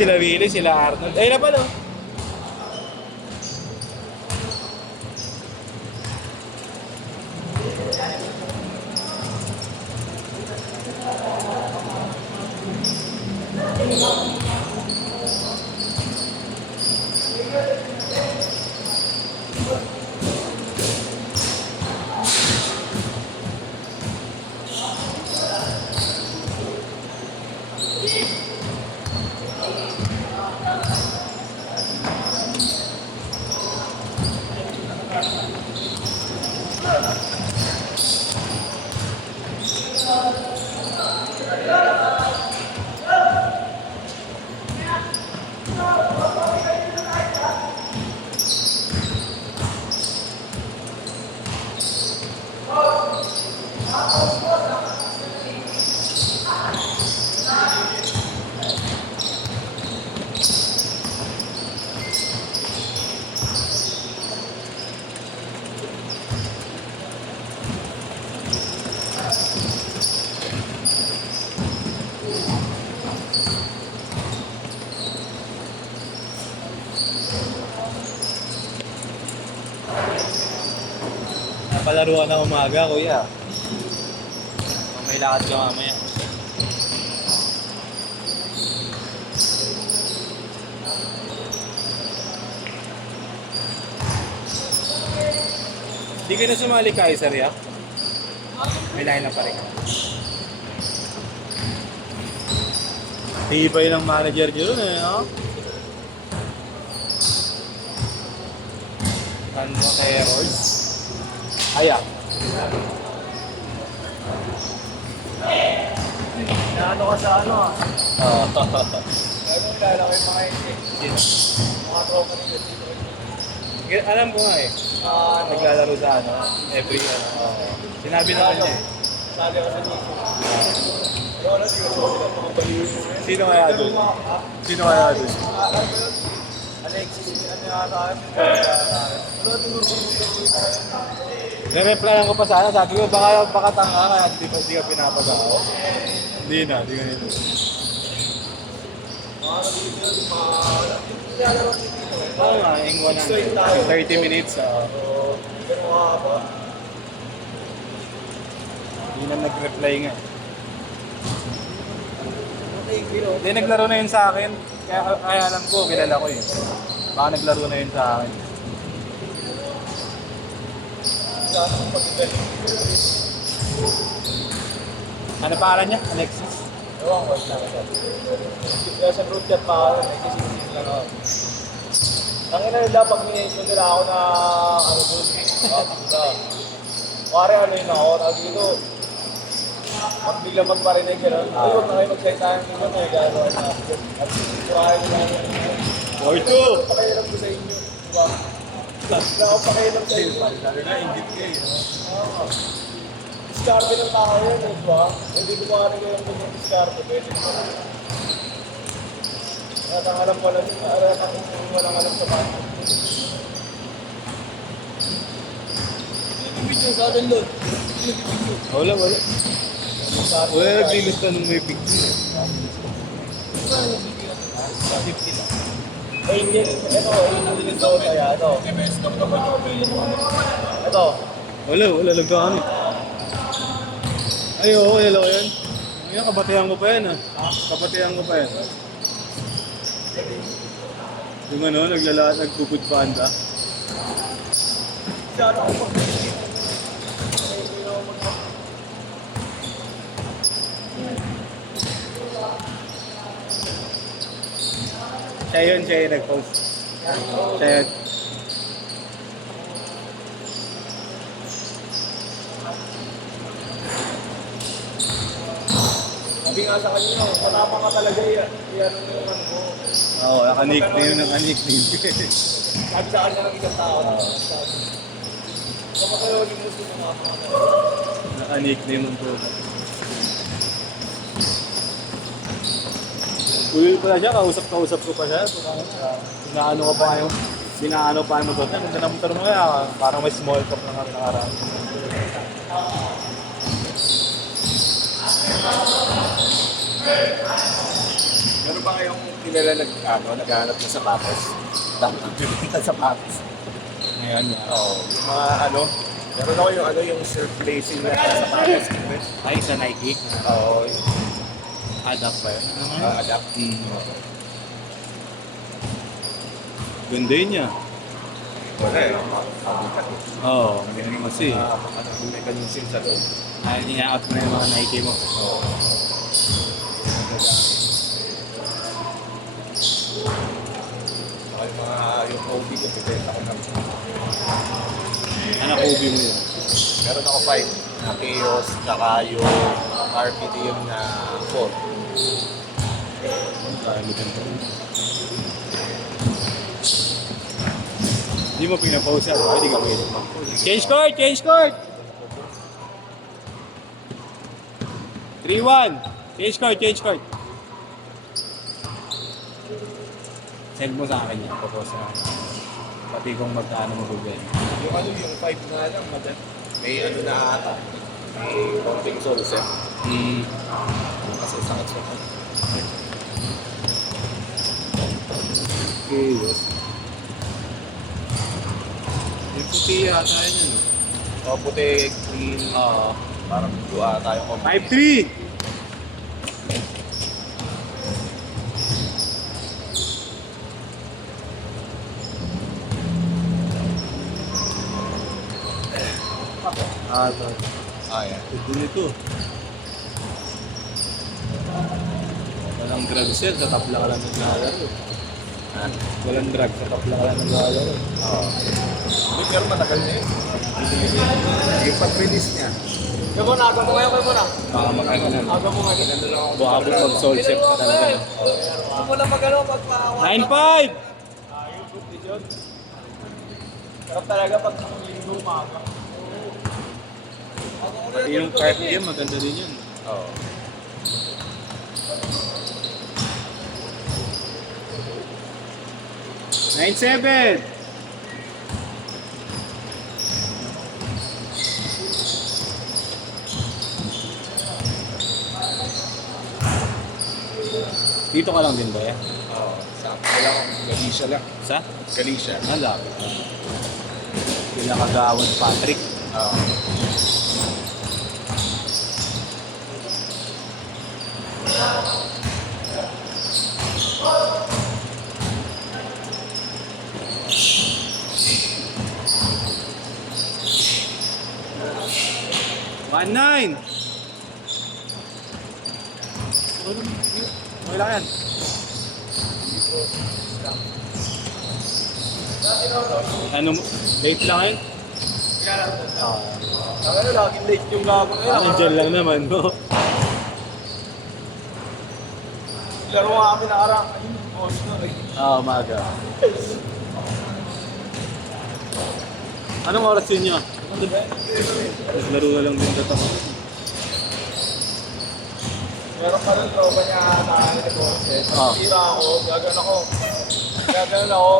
Sila Willie, sila Arnold. Ayun na pala. Napalaruan na umaga, kuya. May lakad ka mamaya. Hindi ka na sumali, Kaiser, ya? May line na pa rin. Tibay ng manager nyo rin, eh, no? Tanto errors. Ayak. Naano ka sa ano ah? Oo. Ano lalaki mga hindi? Mga tropa nila dito. Alam ko nga eh. Naglalaro sa ano, every sinabi naman niya eh. Sali ako sa dito. Pero ano dito? Mga baliw. Sino kaya doon? Sino kaya doon? Alexis, ano yata? Ano Nire-replyan ko pa sana, sabi ko baka tanga kaya di ka pinapagawa. Hindi na, di ka nito. Oo nga, yung 100. 30 minutes. Hindi na nag-reply nga. Hindi, naglaro na yun sa akin. Kaya alam ko, kilala ko yun. Baka naglaro na yun sa akin. Ano pangalan niya? Alexis? Ewan ko, kaya sa group chat pa ako, nagkising lang ako. Ang ina nila, pag minention nila ako na ano doon, pare ano yun ako, tawag dito, pag bigla magparinig gano'n, ay huwag na kayo mag-send tayo ng inyo, may gano'n na. At kaya nila Orto! pakialam ko sa inyo, diba? Pakialam sa inyo. Lalo na, ingit ka eh. Diskarte ng tao yun, diba? Hindi ko maaari ko yung kanyang diskarte, pwede naman. At ang alam ko lang, walang alam sa bata. Video sa atin, Lord. Wala. Wala nag-release ka nung may picture. Ay, hindi. Ito, yung ito, kaya ito. Ito. Wala nagkaan eh. Ay, oo, hello yan. Ngayon, kabatihan ko pa yan ah. Kabatihan ko pa yan. Yung ano, nagtupod pa anda. Siya ako pa. Siya yun nag-post. Siya yun. Sabi nga sa kanya, matama ka talaga yan. Yan ang naman ko. Oo, naka-nickname. Sabi sa kanya ng isang tao. Kapag kayo yung gusto mo mga Naka-nickname ang po. Uy pala siya, kausap ko pa siya. Pinaano ka pa kayo, pinaano pa yung motor niya. Kung motor mo kaya, parang may small talk na kami nakaraan. Meron ba kayong nila naghahanap ng sapatos. Dapat nagbibenta sapatos. Ngayon nga. Oo, yung mga meron ako yung surfacing na sapatos. Ay, sa Nike. Oo, Adapt ba yun? adapt. Ganda yun niya. Wala eh, mabigat eh. Oo, ganyan kasi. May kanyusin sa loob. Ay, niya-out mo na yung mga Nike mo. Oo. Yung Kobe ko, bibenta ko naman. Ano Kobe mo yun? Meron ako 5 na Chaos, tsaka yung RPTM na 4. Dami ganito. Hindi mo pinapause yan. Ay, di ka pwede mag-pause. Change court! Change court! 3-1. Change court! Change court! Send mo sa akin yan. Propose na. Pati kung magkano mo bigyan. Yung 5 na lang, may na ata. May konting solution. Kasi sakit sa ito. Okay, yes. Yung puti yata yun yun. O, puti, green, parang blue ata yung combination. 5-3! Ito. Yan. Ito nito. Walang drugs yan, sa tapla ka lang naglalaro. Walang drugs, sa tapla ka lang naglalaro. Pero matagal na yun. Yung pag-release niya. Kaya mo na, aga mo ngayon, kaya mo na. Baka makano na. Aga mo ngayon. Ganun lang ako. Buhabot mag-soul chef ka talaga. Huwag mo na mag-ano, magpa-1. 9-5! Sarap talaga pag linggo umaga. Pati yung card game, maganda din yun. Oo. Nine seven. Dito ka lang din ba eh? Oo. Wala ko. Galicia lang. Sa? Galicia. Ang lapit. Pinakagawan Patrick. Oo. One nine. Okay lang yan. Ano mo? Late lang yun? Ano, laging late yung gago ngayon. Parang dyan lang naman, no? Laro nga kami nakarang. Ayun, boss na. Umaga. Anong oras yun nyo? Naglaro na lang din dito. Meron pa rin tropa niya na nag-boses. Ah. Tira ako, gagano ako.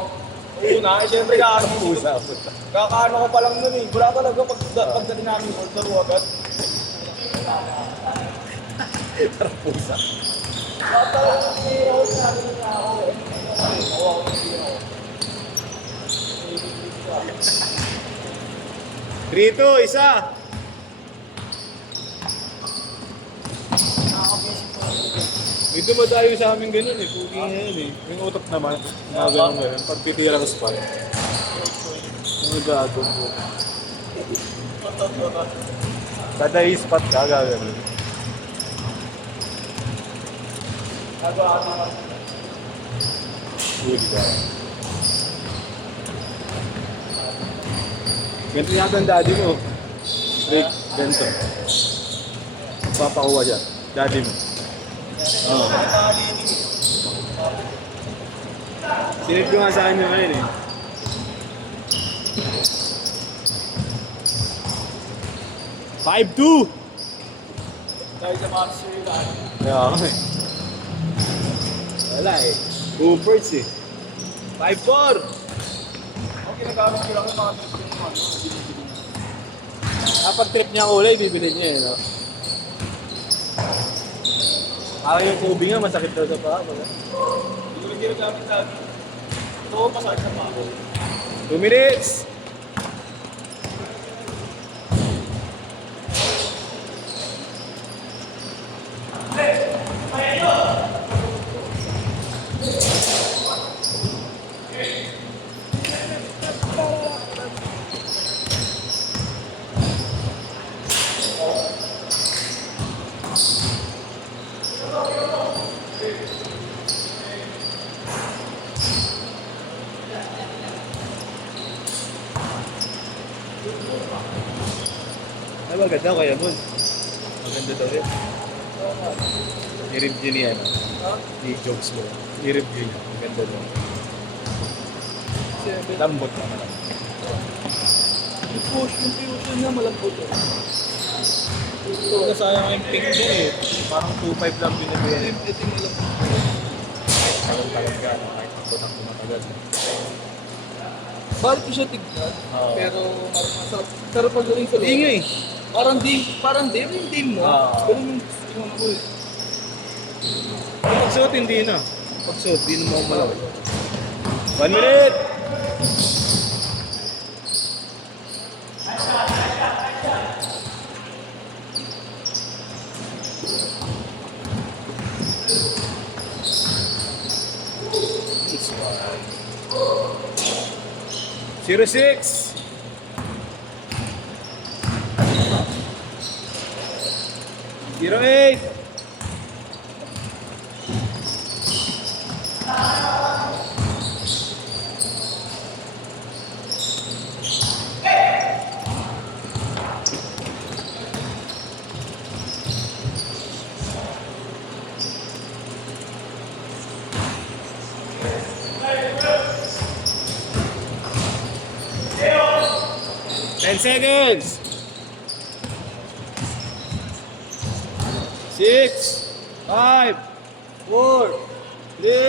Una, siyempre kakaano ko pa lang nun eh. Wala talaga pagdating namin yung laro agad. Parang pusa. Rito, isa! May dumadayo sa amin ganun eh, pugi na yun eh. Yung utak naman, mga ganun ganun. Pag pitira ng spot. Mga gago po. Kada spot ka, gagawin. Huli ka. Ganito yata ang daddy mo. Rick, ganito. Papakuha siya. Daddy mo. Oo. Sinip ko nga sa kanya ngayon eh. "5-2!" Dahil sa mga sila. Kaya ako eh. Wala eh. Hoopers eh. 5-4! Okay, nag-aaral ko lang yung mga trip yung ano. Kapag trip niya ang ulay, bibili niya eh, no? Parang yung tubig nga, masakit daw sa paa. Baga. hindi nagamit lagi. Ito, masakit na pa ako. 2 minutes! Ay, maganda kaya nun. Maganda daw yun. I-review niya, no? Ha? Ni jokes mo. I-review niya. Maganda daw. 7. Lambot naman. Yung fusion niya malambot eh. Ito, sayang yung pink niya eh. Parang 2.5 lang binibigyan. Ito yung malambot. Tagal-tagal ka, no? Kahit ako nang tumatagal. Balik ko siya tignan, Oo. pero masarap. Pero pagdating sa loob, Hindi nga eh. parang dim yung dim mo. Oo. Pero yung tingnan ko eh. Pagsuot, hindi na. Pagsuot, hindi na mo malaw. 1 minute! It's 06! Zero 8! Ten seconds. 6, 5, 4, 3.